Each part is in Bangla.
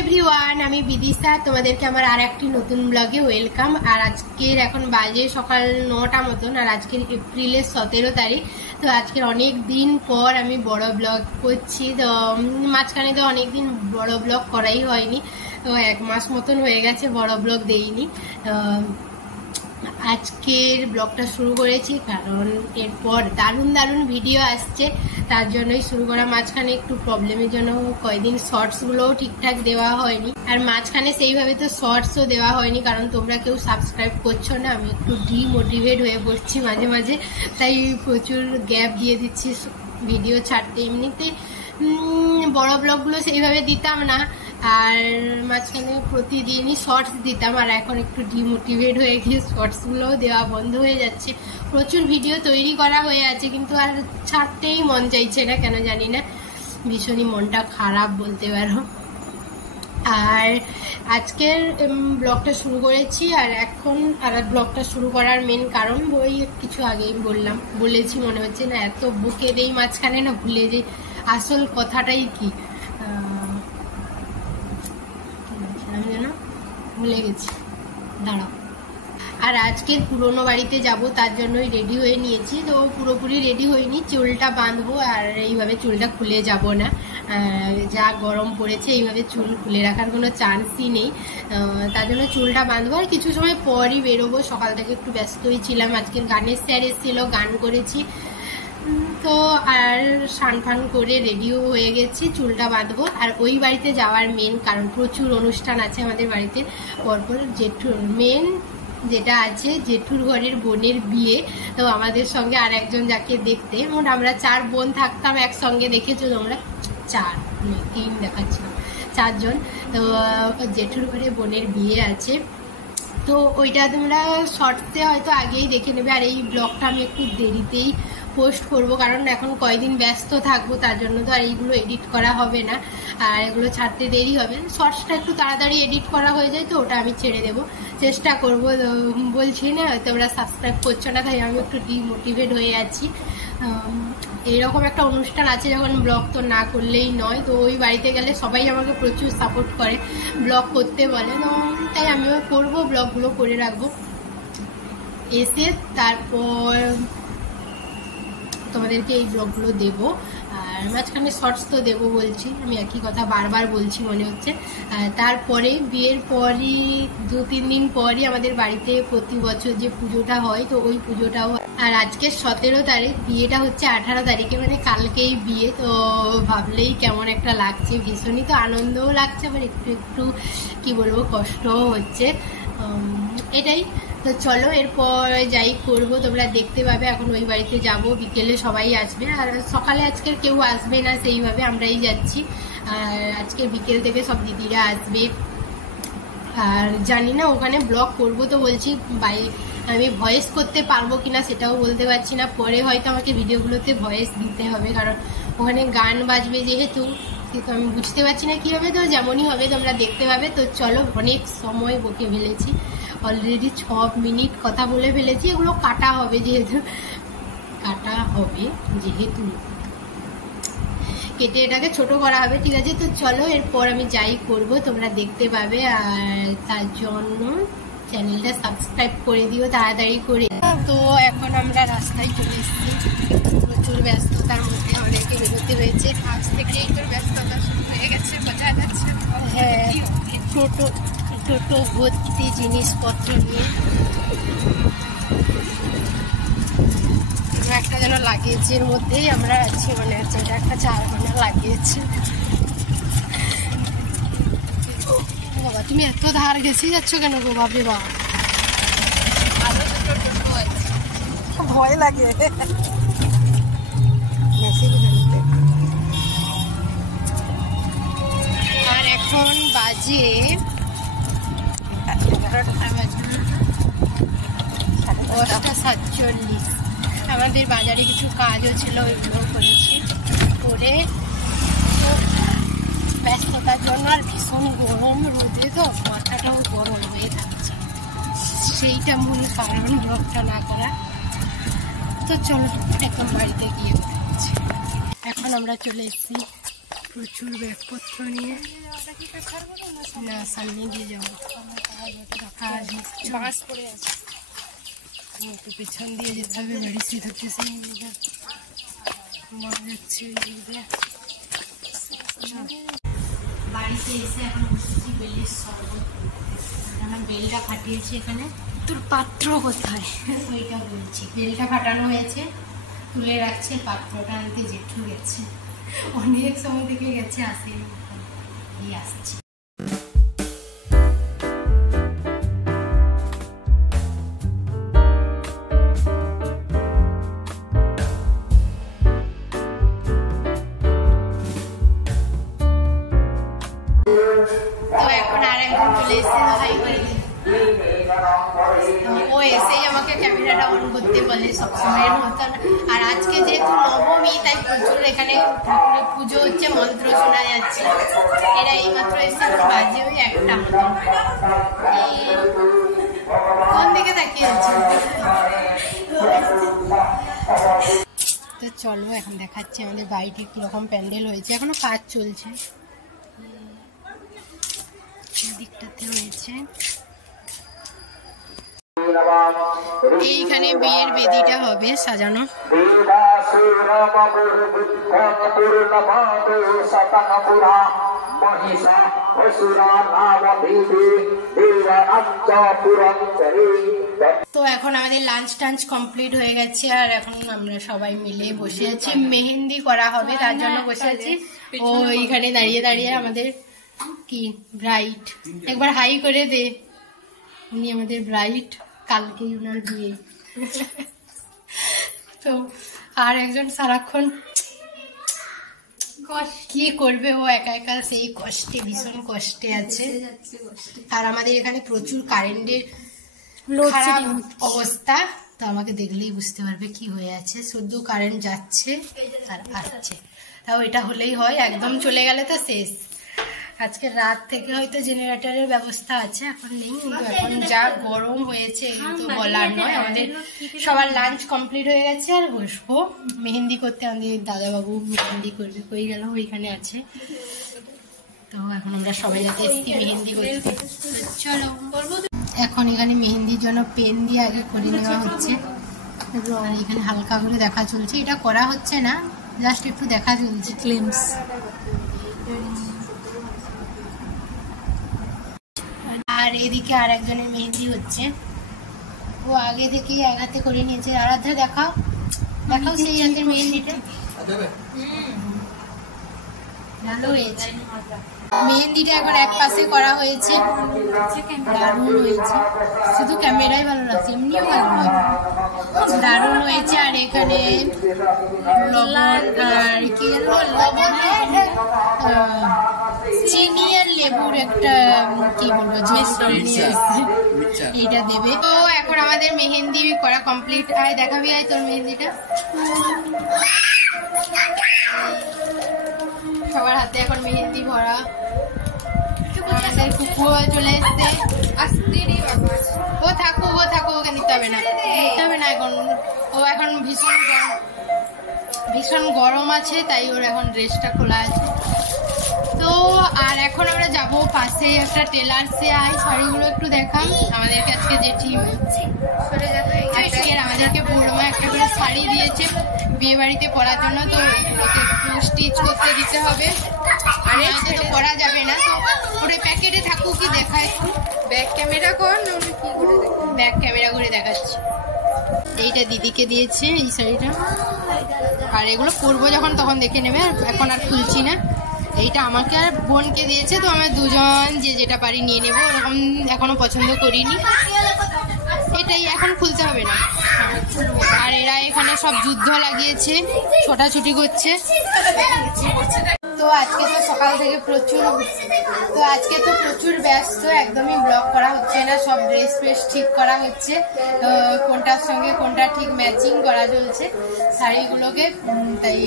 এভরিওয়ান, আমি বিদিশা। তোমাদেরকে আমার আর একটি নতুন ব্লগে ওয়েলকাম। আর আজকের এখন বাজে সকাল 9টা মতন, আর আজকের এপ্রিলের 17 তারিখ। তো আজকের অনেক দিন পর আমি বড় ব্লগ করছি। তো মাঝখানে তো অনেক দিন বড় ব্লগ করাই হয়নি, তো 1 মাস মতন হয়ে গেছে বড় ব্লগ দেইনি। আজকের ব্লগটা শুরু করেছি কারণ এরপর দারুণ দারুণ ভিডিও আসছে, তার জন্যই শুরু করা। মাঝখানে একটু প্রবলেমের জন্য কয়েকদিন শর্টসগুলোও ঠিকঠাক দেওয়া হয়নি, আর মাঝখানে সেইভাবে তো শর্টসও দেওয়া হয়নি কারণ তোমরা কেউ সাবস্ক্রাইব করছো না। আমি একটু ডিমোটিভেট হয়ে পড়ছি মাঝে মাঝে, তাই প্রচুর গ্যাপ দিয়ে দিচ্ছি ভিডিও ছাড়তে। এমনিতে বড় ব্লগগুলো সেইভাবে দিতাম না, আর মাঝখানে প্রতিদিনই শর্টস দিতাম, আর এখন একটু ডিমোটিভেট হয়ে গিয়ে শর্টসগুলোও দেওয়া বন্ধ হয়ে যাচ্ছে। প্রচুর ভিডিও তৈরি করা হয়ে আছে কিন্তু আর ছাড়তেই মন চাইছে না, কেন জানি না, ভীষণই মনটা খারাপ বলতে পারো। আর আজকের ব্লগটা শুরু করেছি, আর এখন আর ব্লগটা শুরু করার মেন কারণ ওই কিছু আগেই বলেছি মনে হচ্ছে না, এত বুকে দেই মাঝখানে না ভুলে যাই আসল কথাটাই কি, যেন ভুলে গেছি, দাঁড়াও। আর আজকের পুরোনো বাড়িতে যাব, তার জন্যই রেডি হয়ে নিয়েছি। তো পুরোপুরি রেডি হইনি, চুলটা বাঁধবো, আর এইভাবে চুলটা খুলে যাব না, যা গরম পড়েছে এইভাবে চুল খুলে রাখার কোনো চান্সই নেই। তার জন্য চুলটা বাঁধবো, আর কিছু সময় পরই বেরোবো। সকাল থেকে একটু ব্যস্তই ছিলাম, আজকের গানের স্যার এসেছিল, গান করেছি। তো আর স্নান ফান করে রেডিও হয়ে গেছি, চুলটা বাঁধবো। আর ওই বাড়িতে যাওয়ার মেন কারণ প্রচুর অনুষ্ঠান আছে আমাদের বাড়িতে পরপর। জেঠুর মেন যেটা আছে, জেঠুর ঘরের বোনের বিয়ে। তো আমাদের সঙ্গে আর একজন যাকে দেখতে, মোট আমরা 4 বোন থাকতাম একসঙ্গে, দেখেছো তোমরা, 3 দেখাচ্ছিলাম, 4 জন। তো জেঠুর ঘরে বোনের বিয়ে আছে, তো ওইটা তোমরা শর্টসে হয়তো আগেই দেখে নেবে। আর এই ব্লগটা আমি একটু দেরিতেই পোস্ট করব কারণ এখন কয়দিন ব্যস্ত থাকবো, তার জন্য তো আর এইগুলো এডিট করা হবে না, আর এগুলো ছাড়তে দেরি হবে। শর্টসটা একটু তাড়াতাড়ি এডিট করা হয়ে যায়, তো ওটা আমি ছেড়ে দেবো, চেষ্টা করব। বলছি না তোমরা সাবস্ক্রাইব করছো না, তাই আমি একটু ডিমোটিভেট হয়ে আছি। এইরকম একটা অনুষ্ঠান আছে যখন ব্লগ তো না করলেই নয়। তো ওই বাড়িতে গেলে সবাই আমাকে প্রচুর সাপোর্ট করে, ব্লগ করতে বলে, তাই আমিও করবো, ব্লগগুলো করে রাখবো। এসে তারপর তোমাদেরকে এই ব্লগগুলো দেবো, আর মাঝখানে শর্টস তো দেবো বলছি, আমি একই কথা বারবার বলছি মনে হচ্ছে। তারপরে বিয়ের পরই 2-3 দিন পরই আমাদের বাড়িতে প্রতি বছর যে পুজোটা হয়, তো ওই পুজোটাও। আর আজকে 17 তারিখ, বিয়েটা হচ্ছে 18 তারিখে, মানে কালকেই বিয়ে। তো ভাবলেই কেমন একটা লাগছে, ভীষণই তো আনন্দও লাগছে, আবার একটু একটু কি বলবো কষ্টও হচ্ছে, এটাই। তো চলো এরপর যাই করব তোমরা দেখতে পাবে। এখন ওই বাড়িতে যাব, বিকেলে সবাই আসবে, আর সকালে আজকে কেউ আসবে না, সেইভাবে আমরাই যাচ্ছি। আর আজকে বিকেল থেকে সব দিদিরা আসবে, আর জানি না ওখানে ব্লগ করব তো বলছি, আমি ভয়েস করতে পারবো কিনা সেটাও বলতে পারছি না। পরে হয়তো আমাকে ভিডিওগুলোতে ভয়েস দিতে হবে কারণ ওখানে গান বাজবে যেহেতু, কিন্তু আমি বুঝতে পারছি না কি হবে। তো যেমনই হবে তোমরা দেখতে পাবে। তো চলো, অনেক সময় বকে ফেলেছি, অলরেডি 6 মিনিট কথা বলে ফেলেছি। এগুলো কাটা হবে যেহেতু কেটে এটাকে ছোট করা হবে, ঠিক আছে। তো চলো এরপর আমি যাই করব তোমরা দেখতে পাবে, আর তার জন্য চ্যানেলটা সাবস্ক্রাইব করে দিও তাড়াতাড়ি করে। তো এখন আমরা রাস্তায় চলে এসেছি, প্রচুর ব্যস্ততার মধ্যে আমাদেরকে বেরোতে হয়েছে। আজ থেকেই তো ব্যস্ততা শুরু হয়ে গেছে, বোঝা যাচ্ছে। হ্যাঁ, টোটো ভর্তি জিনিসপত্র নিয়ে একটা যেন লাগেজের মধ্যেই আমরা আছি মনে হচ্ছে, এটা একটা 4 লাগেজ। বাবা তুমি এত ধার গেছি যাচ্ছ কেন গো? বাপরে বাবা, ভয় লাগে। আর এখন বাজে 8:47। আমাদের বাজারে কিছু কাজও ছিল, ওইগুলো করেছি, করে তো ব্যস্ততার জন্য আর ভীষণ গরম রোদে, তো মাথাটাও গরম হয়ে থাকছে, সেইটা মূল কারণ ব্লগটা না করা। তো চলো এখন বাড়িতে গিয়ে এখন আমরা চলে এসেছি প্রচুর ব্যাগপত্র নিয়ে। না সামনে দিয়ে যাবো, বাস পড়ে আছে, তো পেছন দিয়ে যেতে হবে। গাড়ি সিট হচ্ছে সেই বাড়িতে এসে এখন বসেছি বেলের শরবত। বেলটা ফাটিয়েছি এখানে। তোর পাত্র কোথায় ওইটা বলছি, বেলটা ফাটানো হয়েছে, তুলে রাখছে, পাত্রটা আনতে জেঠু গেছে, অনেক সময় থেকে গেছে, আসেনি, এই আসছে। তো এখন আর একজন চলে এসেছে, হাই করে ও এসেই আমাকে ক্যামেরাটা অন করতে বলে সবসময়ের মতন। আর আজকে যেহেতু নবমী, তাই প্রচুর এখানে ঠাকুরের পুজো হচ্ছে, মন্ত্র শোনা যাচ্ছে। এরা এইমাত্র এসে বাজে ওই 1টা মতন। কোন দিকে তাকিয়ে আছে? তো চলো এখন দেখাচ্ছি আমাদের বাড়িটি কিরকম প্যান্ডেল হয়েছে। এখনো কাজ চলছে, দিকটাতে হয়েছে। এইখানে বিয়ের বেদিটা হবে সাজানো। তো এখন আমাদের লাঞ্চ টাঞ্চ কমপ্লিট হয়ে গেছে, আর এখন আমরা সবাই মিলে বসে আছি, মেহেন্দি করা হবে তার জন্য বসে আছি। ও এইখানে দাঁড়িয়ে দাঁড়িয়ে আমাদের কি ব্রাইট, একবার হাই করে দে। উনি আমাদের ব্রাইট, কালকে উনার বিয়ে। তো আর একজন সারাক্ষণ কি করবে, ও একা একা সেই কষ্টে, ভীষণ কষ্টে আছে। আর আমাদের এখানে প্রচুর কারেন্টের খারাপ অবস্থা, তো আমাকে দেখলেই বুঝতে পারবে কি হয়ে আছে। শুধু কারেন্ট যাচ্ছে আর আসছে, তাও এটা হলেই হয়, একদম চলে গেলে তো শেষ। আজকে রাত থেকে হয়তো জেনারেটরের ব্যবস্থা আছে, এখন নেই, কিন্তু এখন যা গরম হয়েছে তো বলার নয়। আমাদের সবার লাঞ্চ কমপ্লিট হয়ে গেছে, আর বসবো মেহেন্দি করতে। আমাদের দাদাবাবু মেহেন্দি করবে, কই গেল, ওইখানে আছে। তো এখন আমরা সবাই যাতে এসছি মেহেন্দি করতে। চলো এখন এখানে মেহেন্দির জন্য পেন দিয়ে আগে করে নেওয়া হচ্ছে, আর এখানে হালকা করে দেখা চলছে। এটা করা হচ্ছে না, জাস্ট একটু দেখা চলছে, ক্লেমস। আর এদিকে আর একজনের মেহেন্দি হচ্ছে, ও আগে থেকেই এক হাতে করে নিয়েছে। আরাধ্যা দেখাও, দেখাও সেই হাতের মেহেন্দিটা, ভালো হয়েছে। মেহেন্দিটা এখন এক পাশে করা হয়েছে, দারুণ হয়েছে। শুধু ক্যামেরাই ভালো লাগছে, এমনিও ভালো লাগে, দারুণ হয়েছে। আর এখানে লবণ আর কি লবণ, চিনি আর লেবুর একটা কি বলবো এইটা দেবে। তো এখন আমাদের মেহেন্দি করা কমপ্লিট। আয় দেখাবি, আয় তোর মেহেন্দিটা। সবার হাতে এখন মেহেন্দি ভরা। আমাদের কুকুও চলে এসছে, ও থাকো, ও থাকো, ওকে নিতে হবে না, নিতে হবে না এখন। ও এখন ভীষণ গরম আছে, তাই ওর এখন ড্রেসটা খোলা আছে। তো আর এখন আমরা যাব পাশে একটা টেলার্সে। আয় শাড়িগুলো একটু দেখাম। আমাদেরকে আজকে জেঠি আমাদেরকে বড়মা একটা করে শাড়ি দিয়েছে বিয়ে বাড়িতে পরার জন্য, তো ওকে একটু স্টিচ করতে দিতে হবে, আর এতে তো পরা যাবে না। তো পুরো প্যাকেটে থাকুক, কি দেখা একটু ব্যাক ক্যামেরা কর, ব্যাক ক্যামেরা করে দেখাচ্ছি। এইটা দিদিকে দিয়েছে এই শাড়িটা, আর এগুলো পরবো যখন তখন দেখে নেবে, এখন আর খুলছি না। এইটা আমাকে আর বোনকে দিয়েছে, তো আমরা দুজন যে যেটা পারি নিয়ে নেবো, ওরকম এখনো পছন্দ করিনি। এটাই এখন খুলতে হবে না। আর এরা এখানে সব যুদ্ধ লাগিয়েছে, ছোটাছুটি করছে। তো আজকে তো সকাল থেকে প্রচুর ব্যস্ত, একদমই ব্লগ করা হচ্ছে না। সব ড্রেস ফ্রেস ঠিক করা হচ্ছে, কোনটার সঙ্গে কোনটা ঠিক ম্যাচিং করা চলছে শাড়িগুলোকে, তাই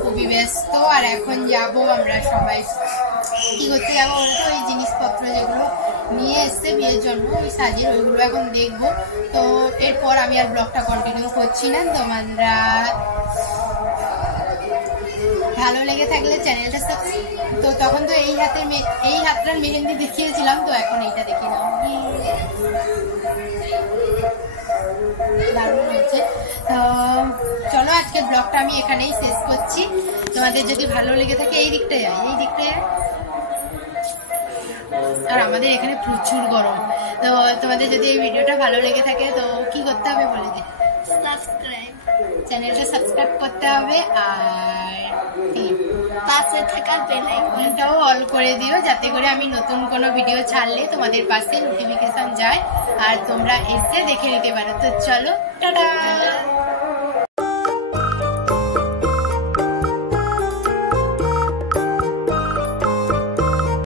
খুবই ব্যস্ত। আর এখন যাব আমরা সবাই কি করতে যাবো বলতো, ওই জিনিসপত্র যেগুলো নিয়ে এসছে বিয়ের জন্য, ওই সাজের, ওইগুলো এখন দেখবো। তো এরপর আমি আর ব্লগটা কন্টিনিউ করছি না, তোমরা ভালো লেগে থাকলে চ্যানেলটা তো তখন তো এই হাতটার মেহেন্দি দেখিয়েছিলাম, তো এখন এইটা দেখি নাও, দারুণ হয়েছে। তো চলো আজকে ব্লগটা আমি এখানেই শেষ করছি। তোমাদের যদি ভালো লেগে থাকে এই দিকটায় আর আমাদের এখানে প্রচুর গরম। তো তোমাদের যদি এই ভিডিওটা ভালো লেগে থাকে তো কি করতে হবে বলে দে? চ্যানেলটা সাবস্ক্রাইব করতে হবে আর পাশে থাকা বেল আইকনটাও অল করে দিও, যাতে করে আমি নতুন কোনো ভিডিও ছাড়লে তোমাদের পাশে নোটিফিকেশন যায় আর তোমরা এসে দেখে নিতে পারো। তো চলো, টাটা।